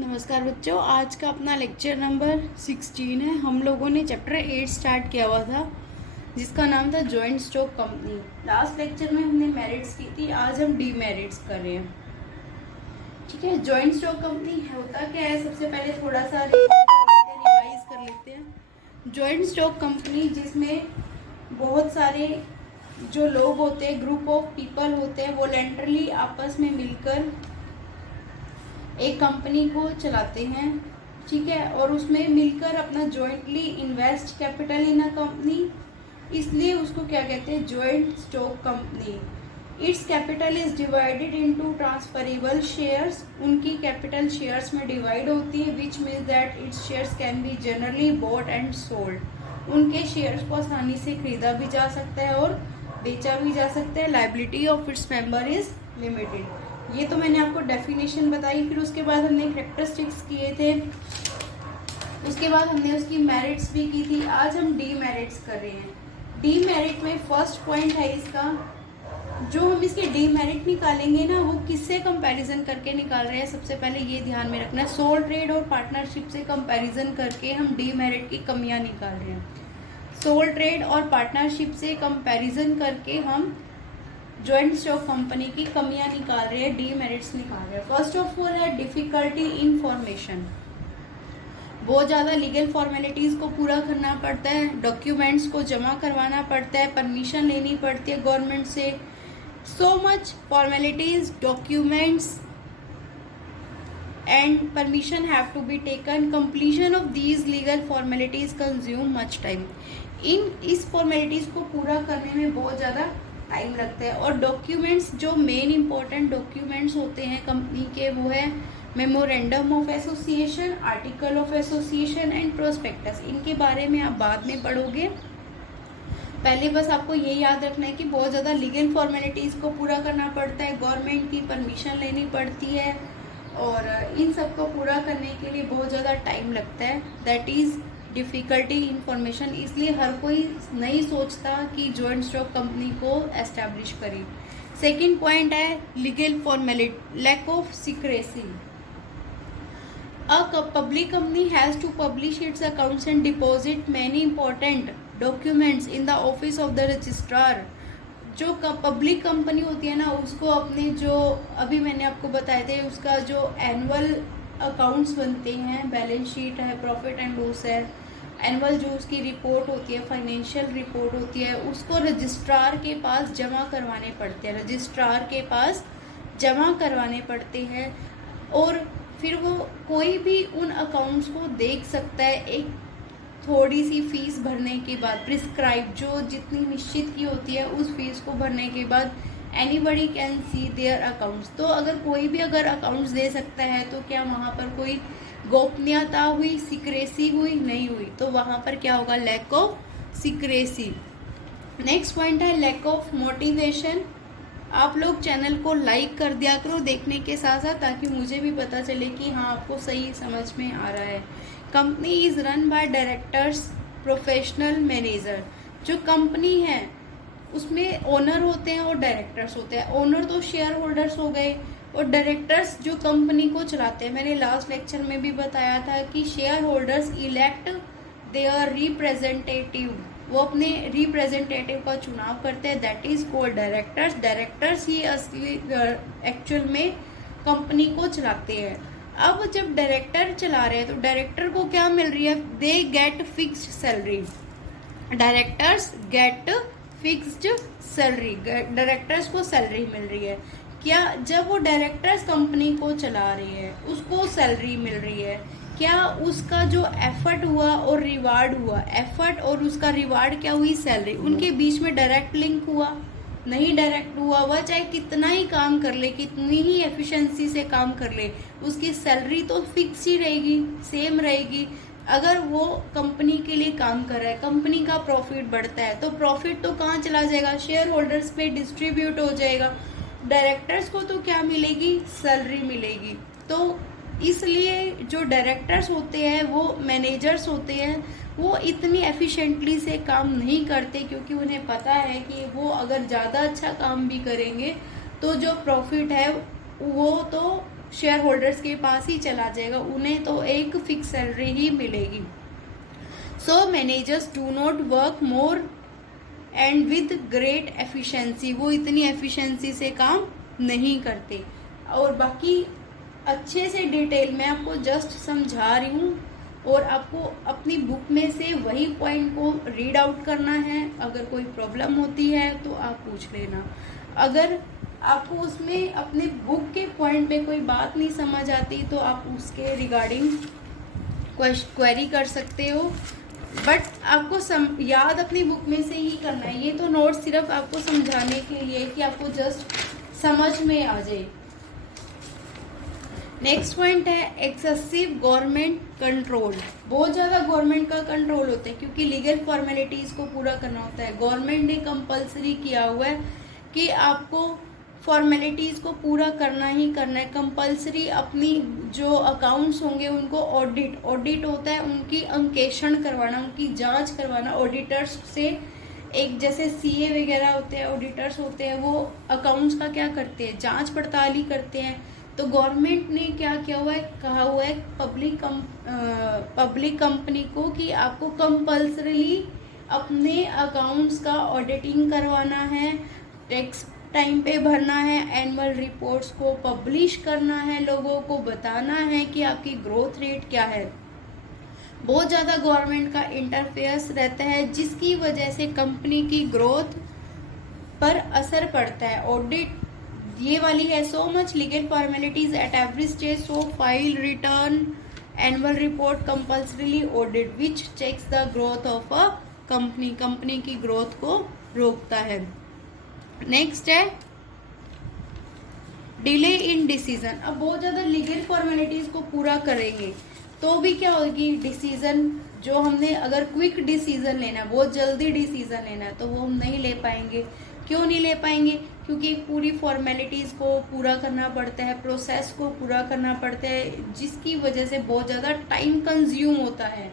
नमस्कार बच्चों, आज का अपना लेक्चर नंबर 16 है। हम लोगों ने चैप्टर 8 स्टार्ट किया हुआ था जिसका नाम था joint stock company. Last lecture में हमने मेरिट्स की थी, आज हम डीमेरिट्स कर रहे हैं। ठीक है, जॉइंट स्टॉक कंपनी होता क्या है, सबसे पहले थोड़ा सा रिवाइज कर लेते हैं। जॉइंट स्टॉक कंपनी जिसमें बहुत सारे जो लोग होते हैं, ग्रुप ऑफ पीपल होते हैं, वॉलंटरली आपस में मिलकर एक कंपनी को चलाते हैं। ठीक है, और उसमें मिलकर अपना jointly invest capital in a company, इसलिए उसको क्या कहते हैं, joint stock company. Its capital is divided into transferable shares, उनकी कैपिटल शेयर्स में डिवाइड होती है, which means that its shares can be generally bought and sold. उनके शेयर्स को आसानी से खरीदा भी जा सकता है और बेचा भी जा सकता है। Liability of its member is limited. ये तो मैंने आपको डेफिनेशन बताई, फिर उसके बाद हमने कैरेक्टरिस्टिक्स किए थे, उसके बाद हमने उसकी मेरिट्स भी की थी। आज हम डीमेरिट्स कर रहे हैं। डीमेरिट में फर्स्ट पॉइंट है इसका, जो हम इसके डीमेरिट निकालेंगे ना, वो किससे कंपैरिजन करके निकाल रहे हैं, सबसे पहले ये ध्यान में रखना है। सोल ट्रेड और पार्टनरशिप से कंपैरिजन करके हम डीमेरिट की कमियां निकाल रहे हैं। सोल ट्रेड और पार्टनरशिप से कंपैरिजन करके हम जॉइंट स्टॉक कंपनी की कमियां निकाल रहे हैं, डीमेरिट्स निकाल रहे हैं। फर्स्ट ऑफ ऑल है डिफिकल्टी इन फॉर्मेशन। बहुत ज़्यादा लीगल फॉर्मेलिटीज़ को पूरा करना पड़ता है, डॉक्यूमेंट्स को जमा करवाना पड़ता है, परमिशन लेनी पड़ती है गवर्नमेंट से। So much formalities, documents and permission have to be taken. Completion of these legal formalities consume much time. इस फॉर्मेलिटीज को पूरा करने में बहुत ज़्यादा टाइम लगता है। और डॉक्यूमेंट्स, जो मेन इंपॉर्टेंट डॉक्यूमेंट्स होते हैं कंपनी के, वो है memorandum of association, article of association and prospectus. इनके बारे में आप बाद में पढ़ोगे, पहले बस आपको ये याद रखना है कि बहुत ज़्यादा लीगल फॉर्मेलिटीज़ को पूरा करना पड़ता है, गवर्नमेंट की परमिशन लेनी पड़ती है, और इन सब को पूरा करने के लिए बहुत ज़्यादा टाइम लगता है। That is difficulty information. इसलिए हर कोई नहीं सोचता कि जॉइंट स्टॉक कंपनी को एस्टैब्लिश करें। सेकंड पॉइंट है legal formality, lack of secrecy. A public company has to publish its accounts and deposit many important documents in the office of the registrar. जो पब्लिक कंपनी होती है ना, उसको अपने जो अभी मैंने आपको बताए थे, उसका जो एनुअल अकाउंट्स बनते हैं, बैलेंस शीट है, प्रॉफिट एंड लॉस है, एनुअल जो उसकी रिपोर्ट होती है, फाइनेंशियल रिपोर्ट होती है, उसको रजिस्ट्रार के पास जमा करवाने पड़ते हैं, रजिस्ट्रार के पास जमा करवाने पड़ते हैं। और फिर वो कोई भी उन अकाउंट्स को देख सकता है एक थोड़ी सी फीस भरने के बाद, प्रिस्क्राइब जो जितनी निश्चित की होती है उस फीस को भरने के बाद anybody can see their accounts. तो अगर कोई भी अगर अकाउंट्स दे सकता है, तो क्या वहाँ पर कोई गोपनीयता हुई, सीक्रेसी हुई? नहीं हुई। तो वहाँ पर क्या होगा, lack of secrecy. Next point है लैक ऑफ मोटिवेशन। आप लोग चैनल को लाइक कर दिया करो देखने के साथ साथ, ताकि मुझे भी पता चले कि हाँ आपको सही समझ में आ रहा है। Company is run by directors, professional manager. जो कंपनी है उसमें ओनर होते हैं और डायरेक्टर्स होते हैं। ओनर तो शेयर होल्डर्स हो गए, और डायरेक्टर्स जो कंपनी को चलाते हैं। मैंने लास्ट लेक्चर में भी बताया था कि share holders elect their representative, वो अपने रिप्रेजेंटेटिव का चुनाव करते हैं, that is called directors. Directors ही असली एक्चुअल में कंपनी को चलाते हैं। अब जब डायरेक्टर चला रहे हैं तो डायरेक्टर को क्या मिल रही है, they get fixed salary. Directors get fixed salary, directors को सैलरी मिल रही है। क्या जब वो डायरेक्टर्स कंपनी को चला रही है, उसको सैलरी मिल रही है, क्या उसका जो एफर्ट हुआ और रिवार्ड हुआ, एफर्ट और उसका रिवार्ड क्या हुई, सैलरी, उनके बीच में डायरेक्ट लिंक हुआ? नहीं डायरेक्ट हुआ। वह चाहे कितना ही काम कर ले, कितनी ही एफिशिएंसी से काम कर ले, उसकी सैलरी तो फिक्स ही रहेगी, सेम रहेगी। अगर वो कंपनी के लिए काम कर रहा है, कंपनी का प्रॉफिट बढ़ता है, तो प्रॉफिट तो कहाँ चला जाएगा, शेयर होल्डर्स पे डिस्ट्रीब्यूट हो जाएगा। डायरेक्टर्स को तो क्या मिलेगी, सैलरी मिलेगी। तो इसलिए जो डायरेक्टर्स होते हैं, वो मैनेजर्स होते हैं, वो इतनी एफिशिएंटली से काम नहीं करते, क्योंकि उन्हें पता है कि वो अगर ज़्यादा अच्छा काम भी करेंगे तो जो प्रॉफिट है वो तो शेयर होल्डर्स के पास ही चला जाएगा, उन्हें तो एक फिक्स सैलरी ही मिलेगी। So managers do not work more and with great efficiency, वो इतनी एफिशिएंसी से काम नहीं करते। और बाकी अच्छे से डिटेल मैं आपको जस्ट समझा रही हूँ, और आपको अपनी बुक में से वही पॉइंट को रीड आउट करना है। अगर कोई प्रॉब्लम होती है तो आप पूछ लेना। अगर आपको उसमें अपने बुक के पॉइंट पे कोई बात नहीं समझ आती तो आप उसके रिगार्डिंग क्वेरी कर सकते हो, बट आपको याद अपनी बुक में से ही करना है। ये तो नोट सिर्फ आपको समझाने के लिए कि आपको जस्ट समझ में आ जाए। नेक्स्ट पॉइंट है एक्सेसिव गवर्नमेंट कंट्रोल। बहुत ज़्यादा गवर्नमेंट का कंट्रोल होता है, क्योंकि लीगल फॉर्मेलिटीज़ को पूरा करना होता है। गवर्नमेंट ने कंपलसरी किया हुआ है कि आपको फॉर्मेलिटीज़ को पूरा करना ही करना है, कंपलसरी। अपनी जो अकाउंट्स होंगे उनको ऑडिट होता है, उनकी अंकेक्षण करवाना, उनकी जांच करवाना ऑडिटर्स से। एक जैसे सीए वगैरह होते हैं, ऑडिटर्स होते हैं, वो अकाउंट्स का क्या करते हैं, जांच पड़ताल ही करते हैं। तो गवर्नमेंट ने क्या किया हुआ है, कहा हुआ है पब्लिक कंपनी को कि आपको कंपल्सरीली अपने अकाउंट्स का ऑडिटिंग करवाना है, टैक्स टाइम पे भरना है, एनुअल रिपोर्ट्स को पब्लिश करना है, लोगों को बताना है कि आपकी ग्रोथ रेट क्या है। बहुत ज़्यादा गवर्नमेंट का इंटरफेयर्स रहता है, जिसकी वजह से कंपनी की ग्रोथ पर असर पड़ता है। ऑडिट ये वाली है, so much legal formalities at every stage, so file return annual report compulsorily audit which checks the growth of a company, company की ग्रोथ को रोकता है। नेक्स्ट है डिले इन डिसीजन। अब बहुत ज़्यादा लीगल फॉर्मेलिटीज को पूरा करेंगे तो भी क्या होगी, डिसीजन जो हमने अगर क्विक डिसीजन लेना है, बहुत जल्दी डिसीजन लेना है, तो वो हम नहीं ले पाएंगे। क्यों नहीं ले पाएंगे, क्योंकि पूरी फॉर्मेलिटीज़ को पूरा करना पड़ता है, प्रोसेस को पूरा करना पड़ता है, जिसकी वजह से बहुत ज़्यादा टाइम कंज्यूम होता है।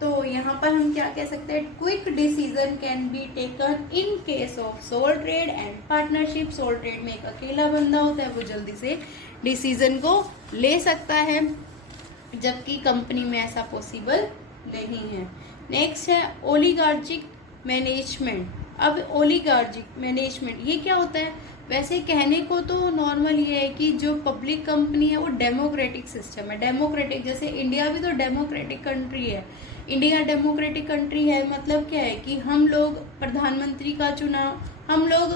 तो यहाँ पर हम क्या कह सकते हैं, quick decision can be taken in case of sole trade and partnership. Sole trade में एक अकेला बंदा होता है, वो जल्दी से डिसीजन को ले सकता है, जबकि कंपनी में ऐसा पॉसिबल नहीं है। नेक्स्ट है ओलिगार्चिक मैनेजमेंट। अब ओलिगार्चिक मैनेजमेंट ये क्या होता है, वैसे कहने को तो नॉर्मल ये है कि जो पब्लिक कंपनी है वो डेमोक्रेटिक सिस्टम है। डेमोक्रेटिक जैसे इंडिया भी तो डेमोक्रेटिक कंट्री है। इंडिया डेमोक्रेटिक कंट्री है मतलब क्या है कि हम लोग प्रधानमंत्री का चुनाव, हम लोग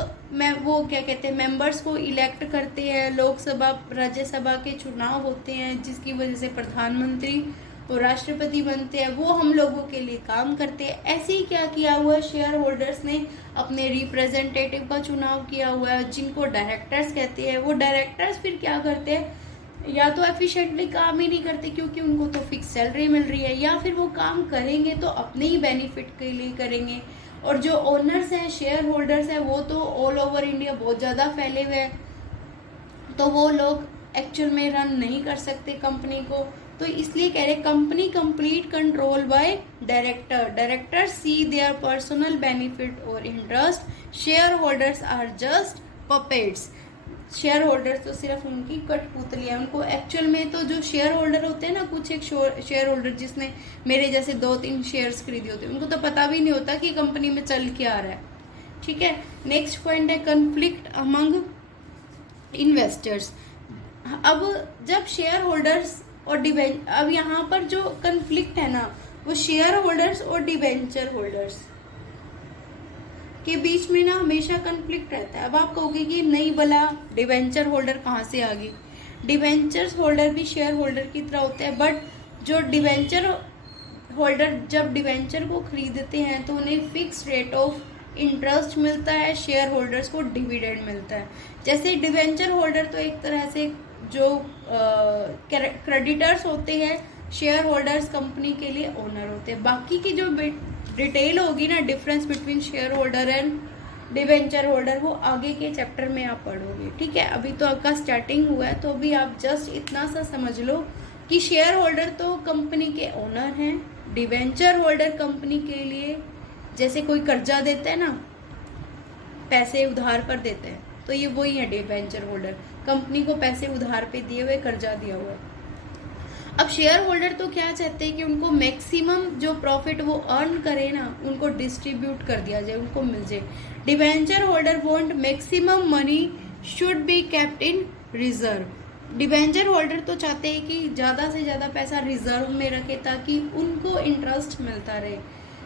वो क्या कहते हैं, मेंबर्स को इलेक्ट करते हैं। लोकसभा राज्यसभा के चुनाव होते हैं, जिसकी वजह से प्रधानमंत्री और राष्ट्रपति बनते हैं, वो हम लोगों के लिए काम करते हैं। ऐसे ही क्या किया हुआ है, शेयर होल्डर्स ने अपने रिप्रेजेंटेटिव का चुनाव किया हुआ है, जिनको डायरेक्टर्स कहते हैं। वो डायरेक्टर्स फिर क्या करते हैं, या तो एफिशिएंटली काम ही नहीं करते क्योंकि उनको तो फिक्स सैलरी मिल रही है, या फिर वो काम करेंगे तो अपने ही बेनिफिट के लिए करेंगे। और जो ओनर्स हैं, शेयर होल्डर्स हैं, वो तो ऑल ओवर इंडिया बहुत ज़्यादा फैले हुए हैं, तो वो लोग एक्चुअल में रन नहीं कर सकते कंपनी को। तो इसलिए कह रहे company complete control by director. Director see their personal benefit और interest, share holders are just puppets. Share holders तो सिर्फ उनकी कठपुतली है, उनको एक्चुअल में तो जो शेयर होल्डर होते हैं ना, कुछ एक शेयर होल्डर जिसने मेरे जैसे 2-3 शेयर्स खरीदे होते हैं, उनको तो पता भी नहीं होता कि कंपनी में चल क्या आ रहा है। ठीक है, नेक्स्ट पॉइंट है कन्फ्लिक्ट अमंग इन्वेस्टर्स। अब जब शेयर होल्डर्स और डिबेंचर, अब यहाँ पर जो कन्फ्लिक्ट है ना, वो शेयर होल्डर्स और डिबेंचर होल्डर्स के बीच में ना हमेशा कन्फ्लिक्ट रहता है। अब आप कहोगे कि नहीं भला डिबेंचर होल्डर कहाँ से आ गई, डिबेंचर होल्डर भी शेयर होल्डर की तरह होते हैं, बट जो डिबेंचर होल्डर जब डिबेंचर को खरीदते हैं तो उन्हें फिक्स रेट ऑफ इंटरेस्ट मिलता है, शेयर होल्डर्स को डिविडेंड मिलता है। जैसे डिबेंचर होल्डर तो एक तरह से जो क्रेडिटर्स होते हैं, शेयर होल्डर्स कंपनी के लिए ओनर होते हैं। बाकी की जो डिटेल होगी ना, difference between share holder and debenture holder, वो आगे के चैप्टर में आप पढ़ोगे। ठीक है, अभी तो आपका स्टार्टिंग हुआ है, तो अभी आप जस्ट इतना सा समझ लो कि शेयर होल्डर तो कंपनी के ओनर हैं, डिबेंचर होल्डर कंपनी के लिए जैसे कोई कर्जा देता है ना, पैसे उधार पर देते हैं, तो ये वही है डिबेंचर होल्डर। कंपनी को पैसे उधार पे दिए हुए, कर्जा दिया हुआ है। अब शेयर होल्डर तो क्या चाहते हैं कि उनको मैक्सिमम जो प्रॉफिट वो अर्न करे ना, उनको डिस्ट्रीब्यूट कर दिया जाए, उनको मिल जाए। Debenture holder want maximum money should be kept in reserve. Debenture holder तो चाहते हैं कि ज़्यादा से ज़्यादा पैसा रिजर्व में रखे ताकि उनको इंटरेस्ट मिलता रहे।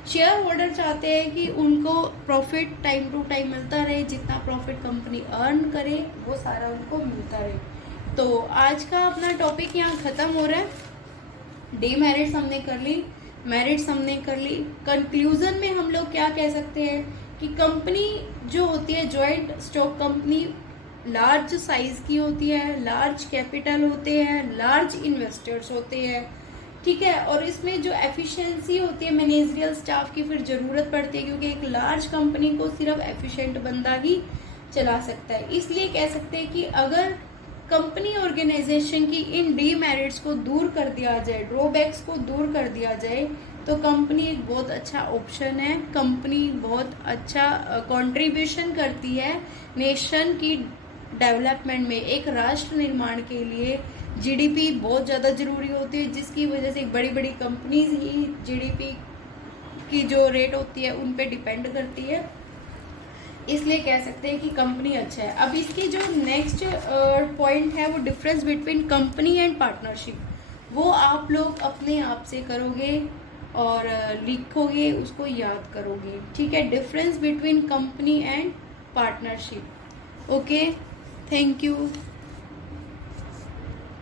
शेयर होल्डर चाहते हैं कि उनको प्रॉफिट टाइम टू टाइम मिलता रहे, जितना प्रॉफिट कंपनी अर्न करे वो सारा उनको मिलता रहे। तो आज का अपना टॉपिक यहाँ ख़त्म हो रहा है। डीमेरिट्स हमने कर ली, मेरिट्स हमने कर ली। कंक्लूजन में हम लोग क्या कह सकते हैं कि कंपनी जो होती है, joint stock company large size की होती है, लार्ज कैपिटल होते हैं, लार्ज इन्वेस्टर्स होते हैं, ठीक है। और इसमें जो एफिशिएंसी होती है मैनेजरियल स्टाफ की फिर ज़रूरत पड़ती है, क्योंकि एक लार्ज कंपनी को सिर्फ एफिशिएंट बंदा ही चला सकता है। इसलिए कह सकते हैं कि अगर कंपनी ऑर्गेनाइजेशन की इन डीमेरिट्स को दूर कर दिया जाए, ड्रॉबैक्स को दूर कर दिया जाए, तो कंपनी एक बहुत अच्छा ऑप्शन है। कंपनी बहुत अच्छा कंट्रीब्यूशन करती है नेशन की डेवलपमेंट में। एक राष्ट्र निर्माण के लिए जीडीपी बहुत ज़्यादा ज़रूरी होती है, जिसकी वजह से बड़ी बड़ी कंपनीज ही जीडीपी की जो रेट होती है उन पे डिपेंड करती है। इसलिए कह सकते हैं कि कंपनी अच्छा है। अब इसकी जो नेक्स्ट पॉइंट है वो difference between company and partnership, वो आप लोग अपने आप से करोगे और लिखोगे, उसको याद करोगे, ठीक है। Difference between company and partnership. Okay, thank you.